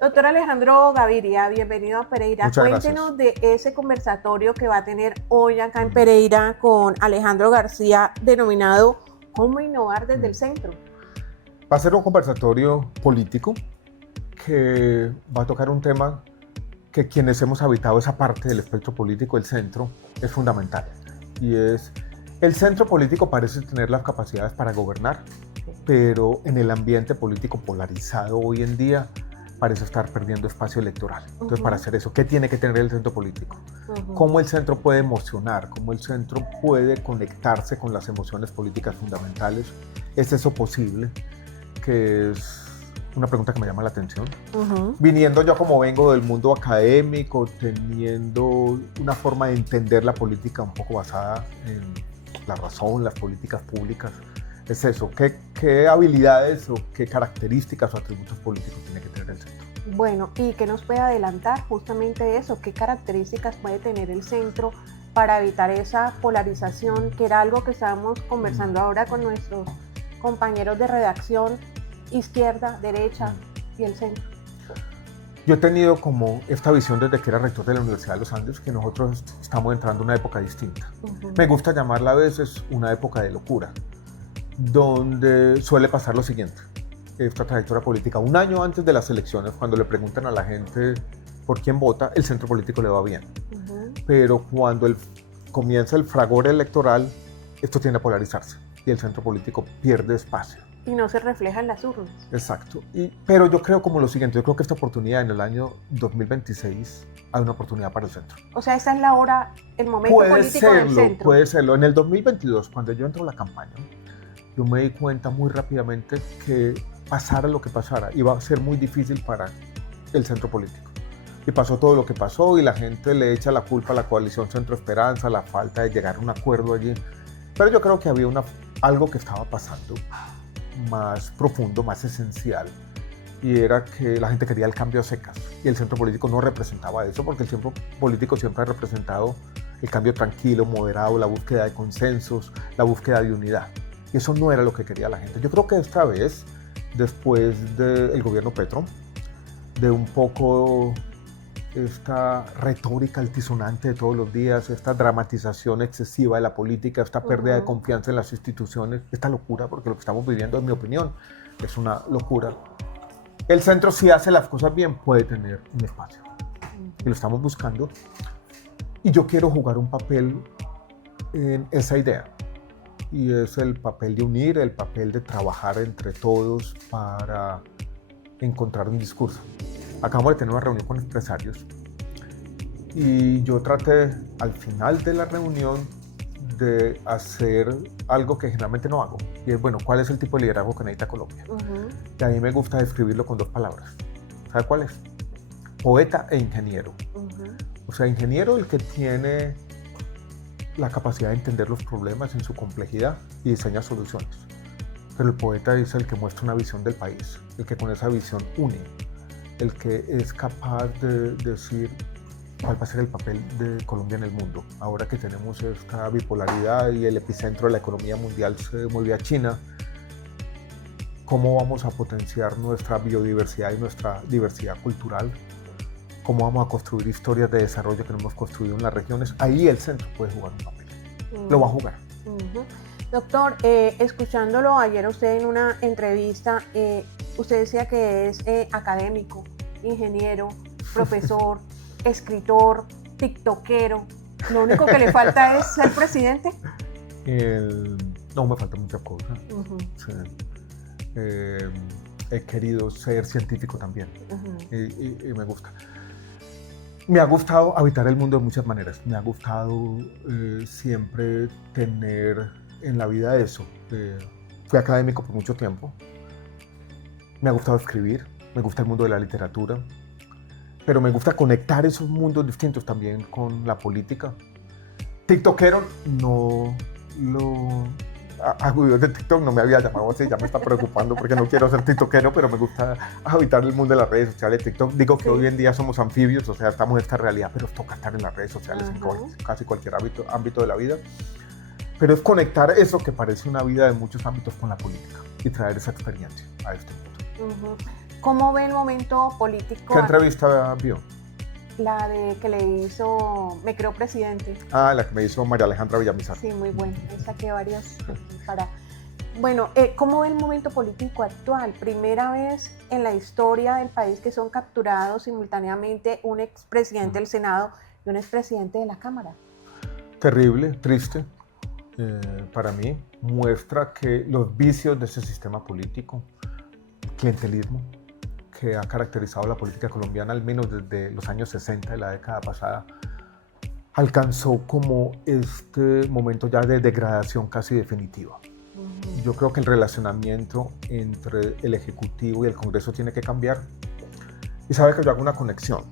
Doctor Alejandro Gaviria, bienvenido a Pereira. Muchas Cuéntenos gracias. de ese conversatorio que va a tener hoy acá en Pereira con Alejandro García, denominado ¿Cómo innovar desde el centro? Va a ser un conversatorio político que va a tocar un tema que quienes hemos habitado esa parte del espectro político, el centro, es fundamental. Y es, el centro político parece tener las capacidades para gobernar, pero en el ambiente político polarizado hoy en día parece estar perdiendo espacio electoral. Entonces, para hacer eso, ¿qué tiene que tener el centro político? ¿Cómo el centro puede emocionar? ¿Cómo el centro puede conectarse con las emociones políticas fundamentales? ¿Es eso posible? Que es una pregunta que me llama la atención. Viniendo yo como vengo del mundo académico, teniendo una forma de entender la política un poco basada en la razón, las políticas públicas, es eso. ¿Qué habilidades o qué características o atributos políticos tiene que tener el centro? Bueno, ¿y qué nos puede adelantar justamente eso? ¿Qué características puede tener el centro para evitar esa polarización, que era algo que estábamos conversando ahora con nuestros compañeros de redacción, izquierda, derecha y el centro? Yo he tenido como esta visión desde que era rector de la Universidad de los Andes, que nosotros estamos entrando en una época distinta. Me gusta llamarla a veces una época de locura, donde suele pasar lo siguiente. Esta trayectoria política, un año antes de las elecciones, cuando le preguntan a la gente por quién vota, el centro político le va bien. Pero cuando comienza el fragor electoral, esto tiende a polarizarse y el centro político pierde espacio. Y no se refleja en las urnas. Exacto. Pero yo creo como lo siguiente, yo creo que esta oportunidad en el año 2026 hay una oportunidad para el centro. O sea, esa es la hora, el momento político del centro. Puede serlo. En el 2022, cuando yo entro a la campaña, yo me di cuenta muy rápidamente que pasara lo que pasara, iba a ser muy difícil para el centro político. Y pasó todo lo que pasó y la gente le echa la culpa a la coalición Centro Esperanza, la falta de llegar a un acuerdo allí. Pero yo creo que había algo que estaba pasando más profundo, más esencial, y era que la gente quería el cambio a secas y el centro político no representaba eso, porque el centro político siempre ha representado el cambio tranquilo, moderado, la búsqueda de consensos, la búsqueda de unidad, y eso no era lo que quería la gente. Yo creo que esta vez, después del gobierno Petro, de un poco esta retórica altisonante de todos los días, esta dramatización excesiva de la política, esta pérdida de confianza en las instituciones, esta locura, porque lo que estamos viviendo, en mi opinión, es una locura. El centro, si hace las cosas bien, puede tener un espacio. Y lo estamos buscando. Y yo quiero jugar un papel en esa idea. Y es el papel de unir, el papel de trabajar entre todos para encontrar un discurso. Acabamos de tener una reunión con empresarios y yo traté al final de la reunión de hacer algo que generalmente no hago, y es, bueno, ¿cuál es el tipo de liderazgo que necesita Colombia? Y a mí me gusta describirlo con dos palabras. ¿Sabe cuál es? Poeta e ingeniero. O sea, ingeniero, el que tiene la capacidad de entender los problemas en su complejidad y diseña soluciones. Pero el poeta es el que muestra una visión del país, el que con esa visión une, el que es capaz de decir cuál va a ser el papel de Colombia en el mundo. Ahora que tenemos esta bipolaridad y el epicentro de la economía mundial se mueve a China, ¿cómo vamos a potenciar nuestra biodiversidad y nuestra diversidad cultural? ¿Cómo vamos a construir historias de desarrollo que no hemos construido en las regiones? Ahí el centro puede jugar un papel. Lo va a jugar. Doctor, escuchándolo ayer a usted en una entrevista, usted decía que es académico, ingeniero, profesor, escritor, tiktokero. Lo único que le falta es ser presidente. No, me falta mucha cosa. Sí. He querido ser científico también y me gusta. Me ha gustado habitar el mundo de muchas maneras. Me ha gustado siempre tener en la vida eso. Fui académico por mucho tiempo. Me ha gustado escribir. Me gusta el mundo de la literatura. Pero me gusta conectar esos mundos distintos también con la política. TikTokero no lo... A videos de TikTok no me había llamado así, ya me está preocupando porque no quiero ser tiktokero, pero me gusta habitar el mundo de las redes sociales. TikTok, digo que hoy en día somos anfibios, o sea, estamos en esta realidad, pero toca estar en las redes sociales en casi cualquier ámbito de la vida. Pero es conectar eso que parece una vida de muchos ámbitos con la política y traer esa experiencia a este mundo. ¿Cómo ve el momento ¿Qué político? entrevista vio? La de que le hizo Me Creo Presidente. Ah, la que me hizo María Alejandra Villamizar. Sí, muy buena. Saqué varias para... Bueno, ¿cómo ve el momento político actual? Primera vez en la historia del país que son capturados simultáneamente un expresidente del Senado y un expresidente de la Cámara. Terrible, triste. Para mí, muestra que los vicios de ese sistema político, clientelismo, que ha caracterizado la política colombiana al menos desde los años 60 de la década pasada, alcanzó como este momento ya de degradación casi definitiva. Yo creo que el relacionamiento entre el Ejecutivo y el Congreso tiene que cambiar. Y sabe que yo hago una conexión.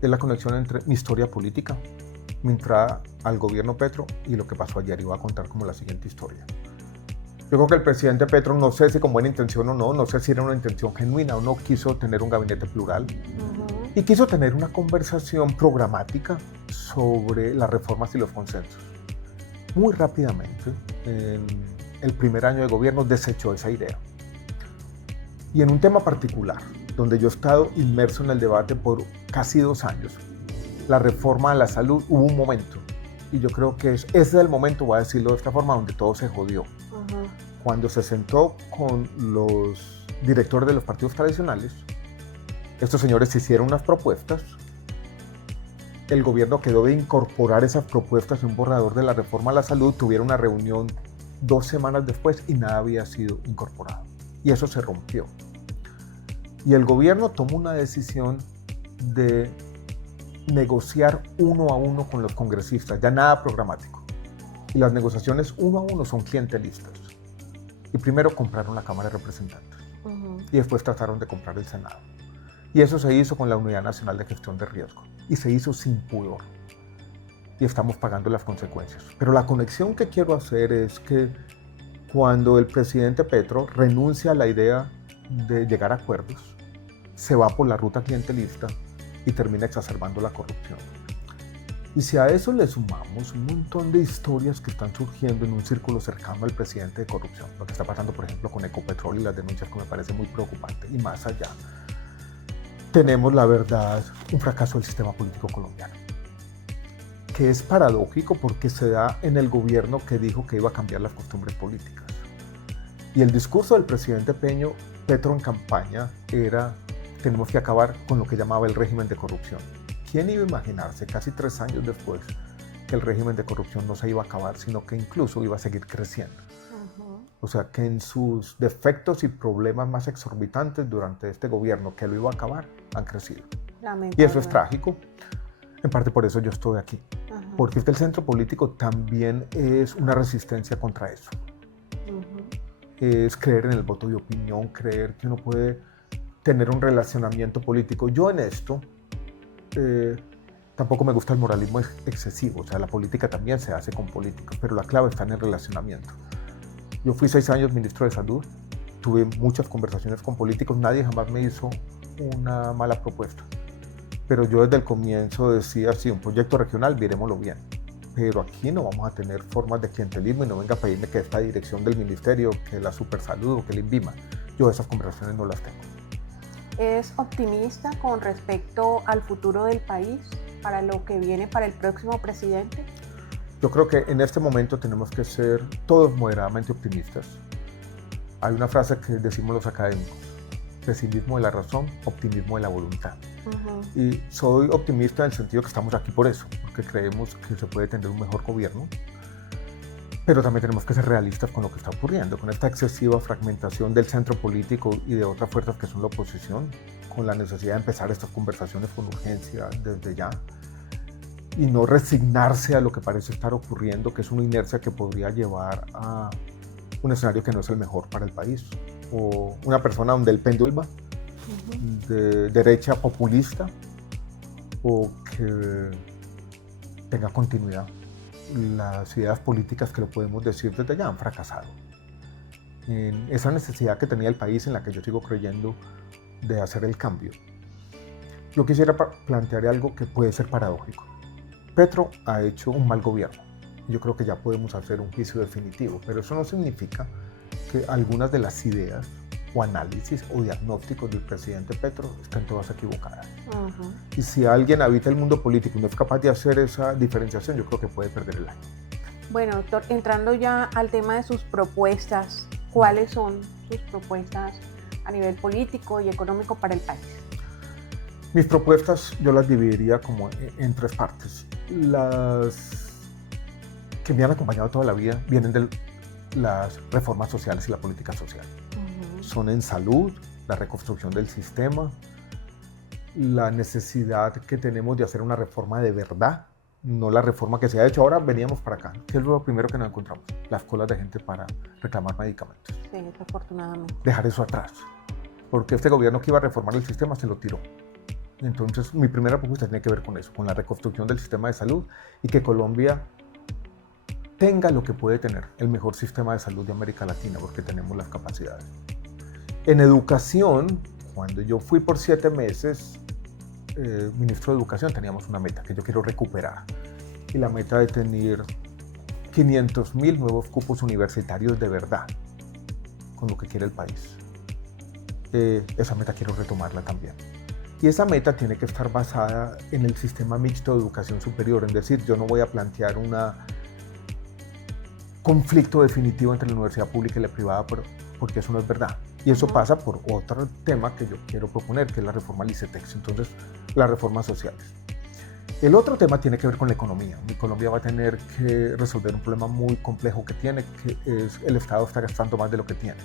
Es la conexión entre mi historia política, mi entrada al gobierno Petro y lo que pasó ayer. Y voy a contar como la siguiente historia. Yo creo que el presidente Petro, no sé si con buena intención o no sé si era una intención genuina o no, quiso tener un gabinete plural y quiso tener una conversación programática sobre las reformas y los consensos. Muy rápidamente, en el primer año de gobierno, desechó esa idea. Y en un tema particular, donde yo he estado inmerso en el debate por casi 2 años, la reforma a la salud, hubo un momento, y yo creo que ese es el momento, voy a decirlo de esta forma, donde todo se jodió. Cuando se sentó con los directores de los partidos tradicionales, estos señores hicieron unas propuestas, el gobierno quedó de incorporar esas propuestas en un borrador de la reforma a la salud, tuvieron una reunión 2 semanas después y nada había sido incorporado. Y eso se rompió. Y el gobierno tomó una decisión de negociar 1 a 1 con los congresistas, ya nada programático. Y las negociaciones 1 a 1 son clientelistas. Y primero compraron la Cámara de Representantes y después trataron de comprar el Senado. Y eso se hizo con la Unidad Nacional de Gestión de Riesgo. Y se hizo sin pudor. Y estamos pagando las consecuencias. Pero la conexión que quiero hacer es que cuando el presidente Petro renuncia a la idea de llegar a acuerdos, se va por la ruta clientelista y termina exacerbando la corrupción. Y si a eso le sumamos un montón de historias que están surgiendo en un círculo cercano al presidente de corrupción, lo que está pasando por ejemplo con Ecopetrol y las denuncias que me parece muy preocupante, y más allá, tenemos la verdad, un fracaso del sistema político colombiano, que es paradójico porque se da en el gobierno que dijo que iba a cambiar las costumbres políticas. Y el discurso del presidente Petro en campaña era: tenemos que acabar con lo que llamaba el régimen de corrupción. ¿Quién iba a imaginarse casi 3 años después que el régimen de corrupción no se iba a acabar, sino que incluso iba a seguir creciendo? O sea, que en sus defectos y problemas más exorbitantes durante este gobierno que lo iba a acabar, han crecido. Y eso es trágico. En parte por eso yo estoy aquí. Porque es que el centro político también es una resistencia contra eso. Es creer en el voto de opinión, creer que uno puede tener un relacionamiento político. Yo en esto tampoco me gusta el moralismo excesivo. O sea, la política también se hace con política, pero la clave está en el relacionamiento. Yo fui 6 años ministro de Salud, tuve muchas conversaciones con políticos, nadie jamás me hizo una mala propuesta. Pero yo desde el comienzo decía, sí, un proyecto regional, miremoslo bien. Pero aquí no vamos a tener formas de clientelismo y no venga a pedirme que esta dirección del ministerio, que la Supersalud o que el INVIMA. Yo esas conversaciones no las tengo. ¿Es optimista con respecto al futuro del país, para lo que viene para el próximo presidente? Yo creo que en este momento tenemos que ser todos moderadamente optimistas. Hay una frase que decimos los académicos: pesimismo de la razón, optimismo de la voluntad. Y soy optimista en el sentido que estamos aquí por eso, porque creemos que se puede tener un mejor gobierno, pero también tenemos que ser realistas con lo que está ocurriendo, con esta excesiva fragmentación del centro político y de otras fuerzas que son la oposición, con la necesidad de empezar estas conversaciones con urgencia desde ya y no resignarse a lo que parece estar ocurriendo, que es una inercia que podría llevar a un escenario que no es el mejor para el país, o una persona donde el péndulo va de derecha populista o que tenga continuidad. Las ideas políticas, que lo podemos decir desde ya, han fracasado en esa necesidad que tenía el país, en la que yo sigo creyendo, de hacer el cambio. Yo quisiera plantear algo que puede ser paradójico. Petro ha hecho un mal gobierno. Yo creo que ya podemos hacer un juicio definitivo, pero eso no significa que algunas de las ideas o análisis o diagnósticos del presidente Petro están todas equivocadas. Ujú. Y si alguien habita el mundo político y no es capaz de hacer esa diferenciación, yo creo que puede perder el año. Bueno, doctor, entrando ya al tema de sus propuestas, ¿cuáles son sus propuestas a nivel político y económico para el país? Mis propuestas yo las dividiría como en tres partes. Las que me han acompañado toda la vida vienen de las reformas sociales y la política social. Son en salud, la reconstrucción del sistema, la necesidad que tenemos de hacer una reforma de verdad, no la reforma que se ha hecho ahora. Veníamos para acá, ¿qué es lo primero que nos encontramos? Las colas de gente para reclamar medicamentos. Sí, desafortunadamente. Dejar eso atrás, porque este gobierno que iba a reformar el sistema se lo tiró. Entonces mi primera propuesta tiene que ver con eso, con la reconstrucción del sistema de salud y que Colombia tenga lo que puede tener, el mejor sistema de salud de América Latina, porque tenemos las capacidades. En educación, cuando yo fui por 7 meses ministro de Educación, teníamos una meta que yo quiero recuperar. Y la meta de tener 500.000 nuevos cupos universitarios de verdad, con lo que quiere el país. Esa meta quiero retomarla también. Y esa meta tiene que estar basada en el sistema mixto de educación superior, es decir, yo no voy a plantear un conflicto definitivo entre la universidad pública y la privada, porque eso no es verdad. Y eso pasa por otro tema que yo quiero proponer, que es la reforma al ICETEX, entonces las reformas sociales. El otro tema tiene que ver con la economía. Colombia va a tener que resolver un problema muy complejo que tiene, que es el Estado está gastando más de lo que tiene.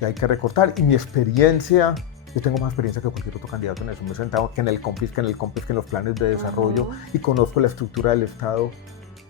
Y hay que recortar. Y mi experiencia, yo tengo más experiencia que cualquier otro candidato en eso. Me he sentado que en el COMPIS, que en los planes de desarrollo, y conozco la estructura del Estado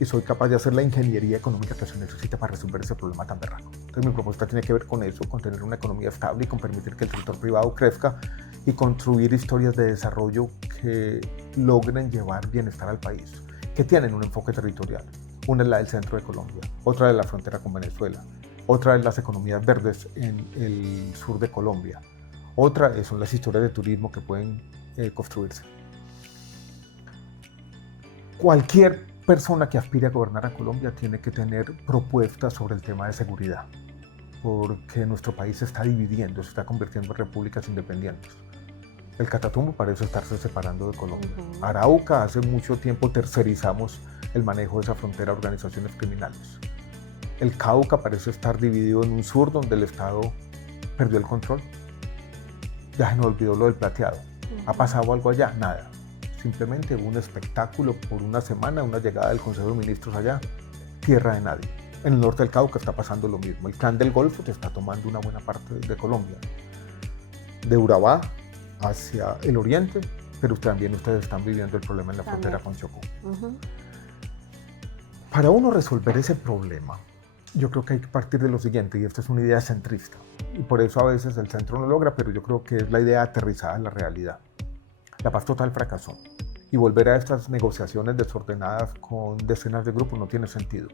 y soy capaz de hacer la ingeniería económica que se necesita para resolver ese problema tan berraco. Entonces mi propuesta tiene que ver con eso, con tener una economía estable y con permitir que el sector privado crezca y construir historias de desarrollo que logren llevar bienestar al país, que tienen un enfoque territorial. Una es la del centro de Colombia, otra es la frontera con Venezuela, otra es las economías verdes en el sur de Colombia, otra son las historias de turismo que pueden construirse. Cualquier persona que aspire a gobernar a Colombia tiene que tener propuestas sobre el tema de seguridad, porque nuestro país se está dividiendo, se está convirtiendo en repúblicas independientes. El Catatumbo parece estarse separando de Colombia. Arauca, hace mucho tiempo tercerizamos el manejo de esa frontera a organizaciones criminales. El Cauca parece estar dividido en un sur donde el Estado perdió el control. Ya se nos olvidó lo del plateado. ¿Ha pasado algo allá? Nada. Simplemente un espectáculo por una semana, una llegada del Consejo de Ministros allá, tierra de nadie. En el norte del Cauca está pasando lo mismo. El Clan del Golfo te está tomando una buena parte de Colombia. De Urabá hacia el oriente, pero también ustedes están viviendo el problema en la frontera con Chocó. Para uno resolver ese problema, yo creo que hay que partir de lo siguiente, y esta es una idea centrista, y por eso a veces el centro no logra, pero yo creo que es la idea aterrizada en la realidad. La paz total fracasó, y volver a estas negociaciones desordenadas con decenas de grupos no tiene sentido.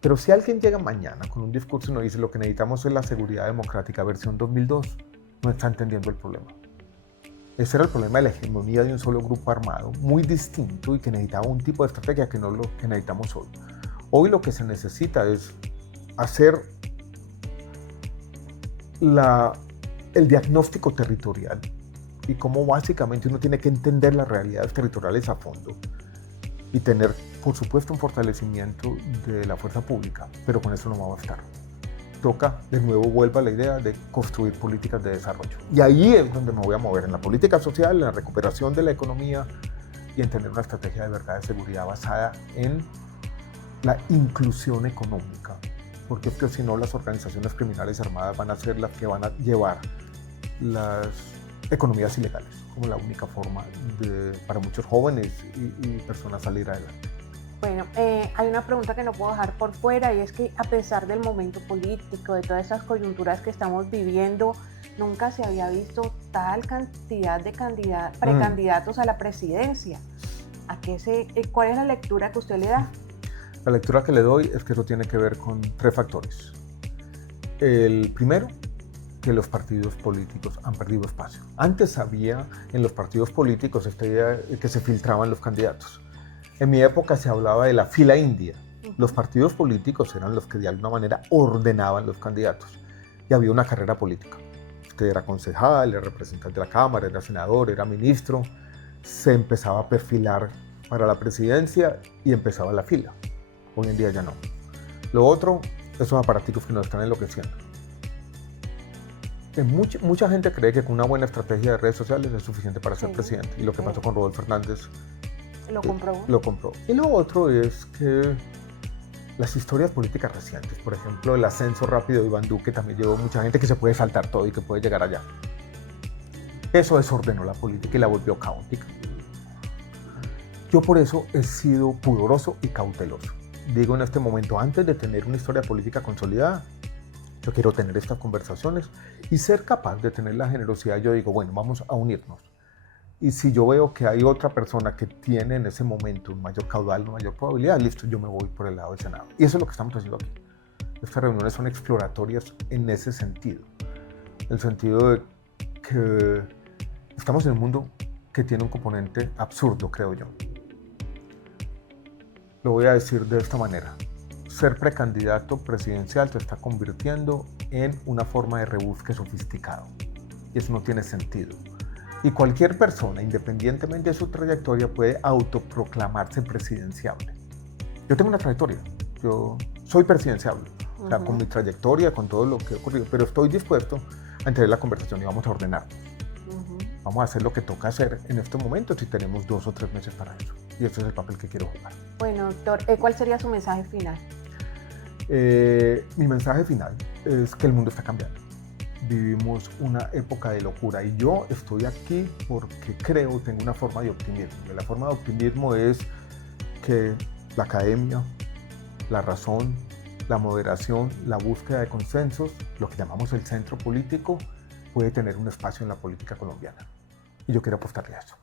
Pero si alguien llega mañana con un discurso y nos dice lo que necesitamos es la seguridad democrática versión 2002, no está entendiendo el problema. Ese era el problema de la hegemonía de un solo grupo armado, muy distinto y que necesitaba un tipo de estrategia que no es lo que necesitamos hoy. Hoy lo que se necesita es hacer el diagnóstico territorial y cómo básicamente uno tiene que entender las realidades territoriales a fondo y tener, por supuesto, un fortalecimiento de la fuerza pública, pero con eso no va a bastar. Toca, de nuevo, vuelva a la idea de construir políticas de desarrollo. Y ahí es donde me voy a mover, en la política social, en la recuperación de la economía y en tener una estrategia de verdad de seguridad basada en la inclusión económica. Porque es que si no, las organizaciones criminales armadas van a ser las que van a llevar las economías ilegales como la única forma para muchos jóvenes y personas salir adelante. Bueno, hay una pregunta que no puedo dejar por fuera y es que a pesar del momento político, de todas esas coyunturas que estamos viviendo, nunca se había visto tal cantidad de precandidatos a la presidencia. ¿Cuál es la lectura que usted le da? La lectura que le doy es que eso tiene que ver con 3 factores. El primero, que los partidos políticos han perdido espacio. Antes había en los partidos políticos esta idea de que se filtraban los candidatos. En mi época se hablaba de la fila india. Los partidos políticos eran los que de alguna manera ordenaban los candidatos y había una carrera política. usted era concejal, era representante de la Cámara, era senador, era ministro, se empezaba a perfilar para la presidencia y empezaba la fila. Hoy en día ya no. Lo otro, esos aparaticos que nos están enloqueciendo. Mucha gente cree que con una buena estrategia de redes sociales es suficiente para ser presidente. Y lo que pasó con Rodolfo Hernández lo compró. Y lo otro es que las historias políticas recientes, por ejemplo, el ascenso rápido de Iván Duque, también llevó mucha gente que se puede saltar todo y que puede llegar allá. Eso desordenó la política y la volvió caótica. Yo por eso he sido pudoroso y cauteloso. Digo en este momento, antes de tener una historia política consolidada, yo quiero tener estas conversaciones y ser capaz de tener la generosidad. Yo digo, bueno, vamos a unirnos. Y si yo veo que hay otra persona que tiene en ese momento un mayor caudal, una mayor probabilidad, listo, yo me voy por el lado del Senado. Y eso es lo que estamos haciendo aquí. Estas reuniones son exploratorias en ese sentido. En el sentido de que estamos en un mundo que tiene un componente absurdo, creo yo. Lo voy a decir de esta manera. Ser precandidato presidencial te está convirtiendo en una forma de rebusque sofisticado. Y eso no tiene sentido. Y cualquier persona, independientemente de su trayectoria, puede autoproclamarse presidenciable. Yo tengo una trayectoria. Yo soy presidenciable. O sea, con mi trayectoria, con todo lo que ha ocurrido. Pero estoy dispuesto a entrar en la conversación y vamos a ordenar. Vamos a hacer lo que toca hacer en estos momentos y tenemos 2 o 3 meses para eso. Y ese es el papel que quiero jugar. Bueno, doctor, ¿cuál sería su mensaje final? Mi mensaje final es que el mundo está cambiando. Vivimos una época de locura y yo estoy aquí porque creo, tengo una forma de optimismo. Y la forma de optimismo es que la academia, la razón, la moderación, la búsqueda de consensos, lo que llamamos el centro político, puede tener un espacio en la política colombiana. Y yo quiero apostarle a eso.